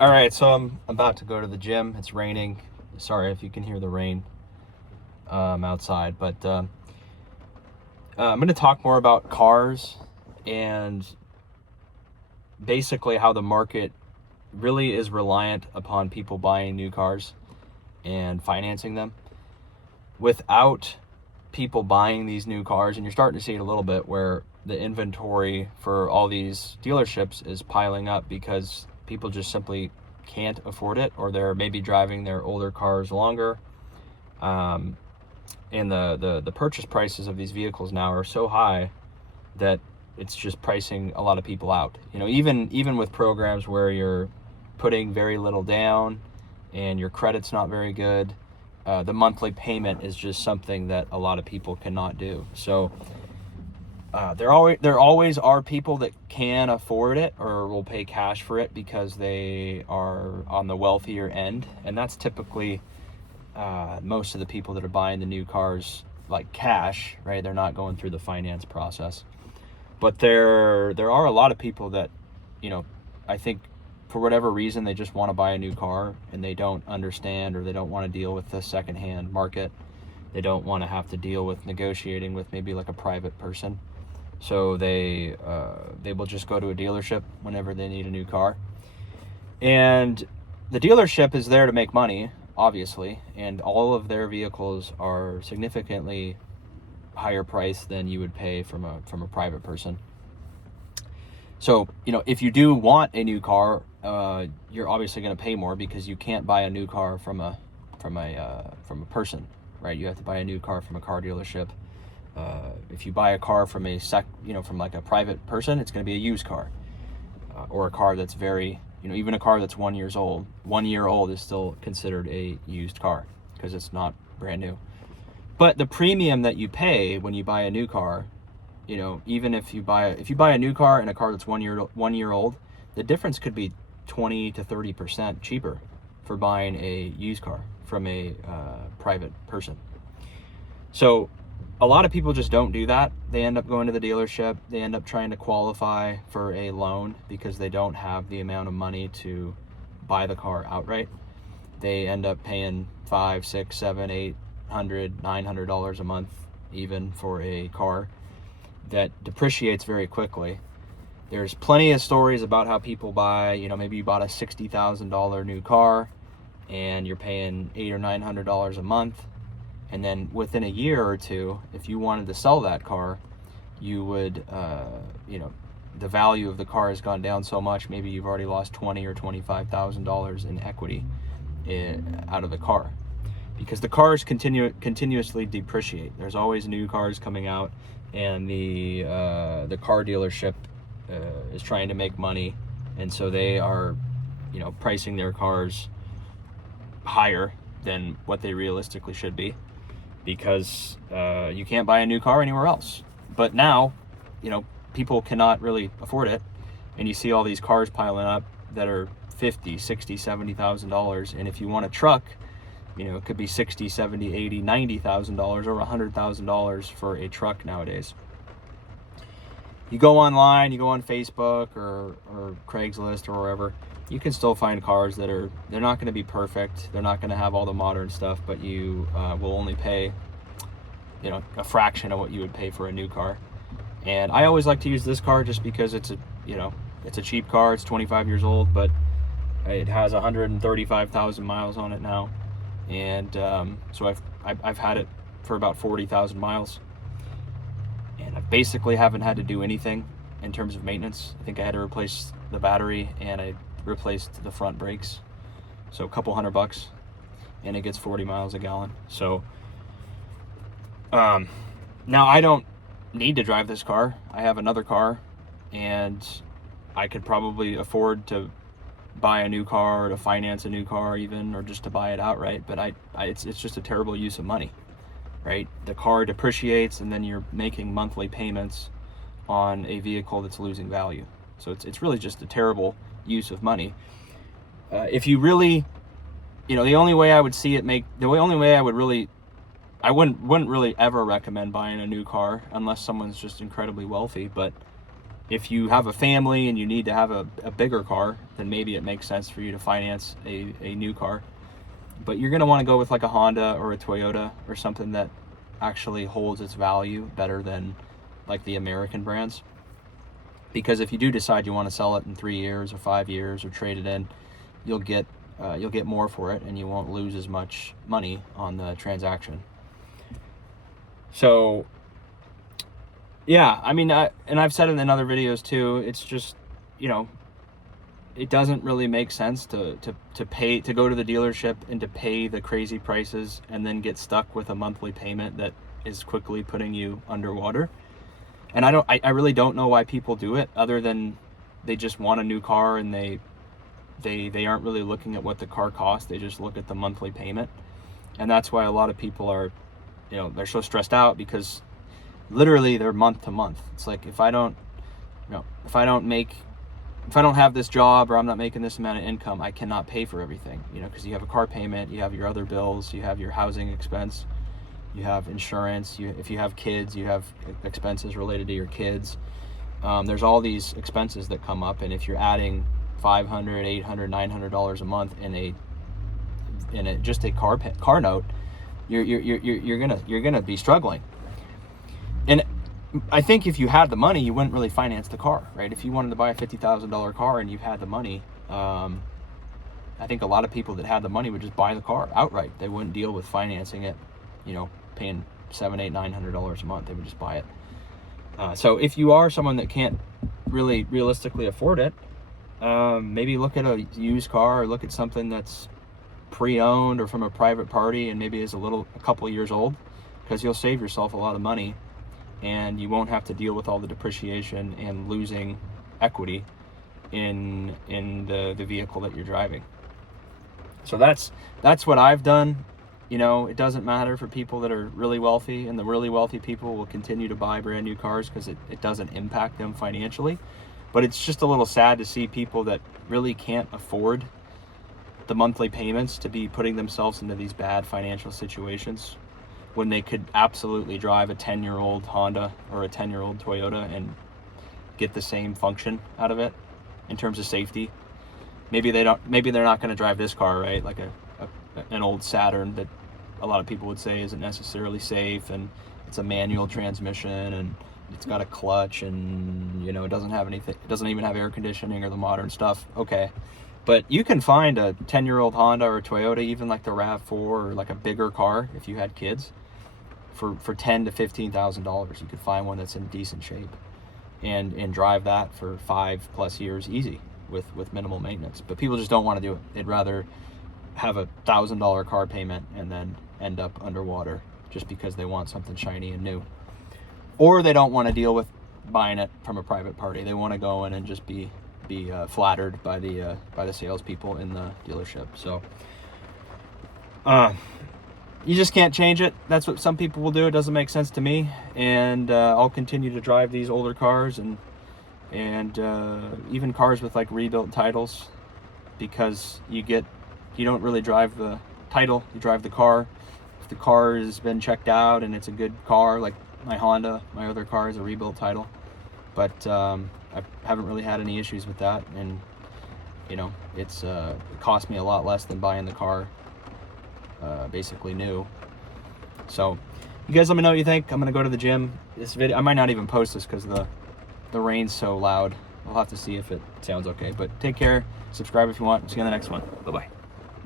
All right, so I'm about to go to the gym. It's raining. Sorry if you can hear the rain outside, but I'm going to talk more about cars and basically how the market really is reliant upon people buying new cars and financing them. Without people buying these new cars, and you're starting to see it a little bit where the inventory for all these dealerships is piling up because people just simply can't afford it, or they're maybe driving their older cars longer. And the purchase prices of these vehicles now are so high that it's just pricing a lot of people out. Even with programs where you're putting very little down and your credit's not very good, the monthly payment is just something that a lot of people cannot do. So there always are people that can afford it or will pay cash for it because they are on the wealthier end, and that's typically most of the people that are buying the new cars like cash, right? They're not going through the finance process. But there are a lot of people that, I think for whatever reason they just want to buy a new car and they don't understand, or they don't want to deal with the secondhand market. They don't want to have to deal with negotiating with maybe like a private person. So they will just go to a dealership whenever they need a new car. And the dealership is there to make money, obviously, and all of their vehicles are significantly higher price than you would pay from a private person. So, if you do want a new car, you're obviously going to pay more because you can't buy a new car from a person, right? You have to buy a new car from a car dealership. If you buy a car from from like a private person, it's going to be a used car, or a car that's very, even a car that's 1 year old. 1 year old is still considered a used car because it's not brand new. But the premium that you pay when you buy a new car, even if you buy a new car and a car that's 1 year old, the difference could be 20 to 30% cheaper for buying a used car from a private person. So a lot of people just don't do that. They end up going to the dealership. They end up trying to qualify for a loan because they don't have the amount of money to buy the car outright. They end up paying $500, $600, $700, $800, $900 a month even for a car that depreciates very quickly. There's plenty of stories about how people buy, maybe you bought a $60,000 new car and you're paying $800 or $900 a month. And then within a year or two, if you wanted to sell that car, you would, the value of the car has gone down so much, maybe you've already lost $20,000 or $25,000 in equity out of the car, because the cars continuously depreciate. There's always new cars coming out, and the car dealership is trying to make money, and so they are, pricing their cars higher than what they realistically should be, because you can't buy a new car anywhere else. But now, people cannot really afford it, and you see all these cars piling up that are $50,000, $60,000, $70,000, and if you want a truck, it could be $60,000, $70,000, $80,000, $90,000 or $100,000 for a truck nowadays. You go online, you go on Facebook or Craigslist or wherever, you can still find cars they're not going to be perfect. They're not going to have all the modern stuff, but you will only pay, a fraction of what you would pay for a new car. And I always like to use this car just because it's a cheap car. It's 25 years old, but it has 135,000 miles on it now. And so I've had it for about 40,000 miles. And I basically haven't had to do anything in terms of maintenance. I think I had to replace the battery and I replaced the front brakes. So a couple $100, and it gets 40 miles a gallon. So now I don't need to drive this car. I have another car, and I could probably afford to buy a new car, or to finance a new car even, or just to buy it outright. But it's just a terrible use of money, right? The car depreciates, and then you're making monthly payments on a vehicle that's losing value. So it's really just a terrible use of money. If you really, the only way I would see it I wouldn't really ever recommend buying a new car unless someone's just incredibly wealthy. But If you have a family and you need to have a bigger car, then maybe it makes sense for you to finance a new car. But you're going to want to go with like a Honda or a Toyota or something that actually holds its value better than like the American brands. Because if you do decide you want to sell it in 3 years or 5 years or trade it in, you'll get more for it, and you won't lose as much money on the transaction. So yeah, I mean, and I've said it in other videos too, it's just, you know, it doesn't really make sense to go to the dealership and to pay the crazy prices and then get stuck with a monthly payment that is quickly putting you underwater. And I really don't know why people do it, other than they just want a new car and they aren't really looking at what the car costs. They just look at the monthly payment. And that's why a lot of people are, you know, they're so stressed out, because literally they're month to month. It's like, if I don't have this job, or I'm not making this amount of income, I cannot pay for everything, you know, because you have a car payment, you have your other bills, you have your housing expense, you have insurance, if you have kids, you have expenses related to your kids. There's all these expenses that come up, and if you're adding $500, $800, $900 a month in a just a car note, you're gonna be struggling. And I think if you had the money, you wouldn't really finance the car, right? If you wanted to buy a $50,000 car and you had the money, I think a lot of people that had the money would just buy the car outright. They wouldn't deal with financing it, you know, paying $700, $800, $900 a month. They would just buy it. So if you are someone that can't really realistically afford it, maybe look at a used car, or look at something that's pre-owned or from a private party and maybe is a couple of years old, because you'll save yourself a lot of money, and you won't have to deal with all the depreciation and losing equity in the vehicle that you're driving. So that's what I've done. You know, it doesn't matter for people that are really wealthy, and the really wealthy people will continue to buy brand new cars because it doesn't impact them financially. But it's just a little sad to see people that really can't afford the monthly payments to be putting themselves into these bad financial situations, when they could absolutely drive a 10-year-old Honda or a 10-year-old Toyota and get the same function out of it in terms of safety. Maybe they're not going to drive this car, right? Like an old Saturn that a lot of people would say isn't necessarily safe, and it's a manual transmission, and it's got a clutch, and, you know, it doesn't have anything. It doesn't even have air conditioning or the modern stuff. Okay. But you can find a 10-year-old Honda or Toyota, even like the RAV4, or like a bigger car if you had kids, for $10,000 to $15,000. You could find one that's in decent shape and drive that for 5+ years easy with minimal maintenance. But people just don't want to do it. They'd rather have a $1,000 car payment and then end up underwater just because they want something shiny and new. Or they don't want to deal with buying it from a private party. They want to go in and just be flattered by the salespeople in the dealership. So you just can't change it. That's what some people will do. It doesn't make sense to me, and I'll continue to drive these older cars and even cars with like rebuilt titles, because you don't really drive the title, you drive the car. If the car has been checked out and it's a good car, like my Honda, my other car is a rebuilt title, but I haven't really had any issues with that, and you know, it cost me a lot less than buying the car basically new. So you guys let me know what you think. I'm gonna go to the gym. This video, I might not even post this because the rain's so loud. We'll have to see if it sounds okay. But take care, subscribe if you want. See you on the next one. Bye bye.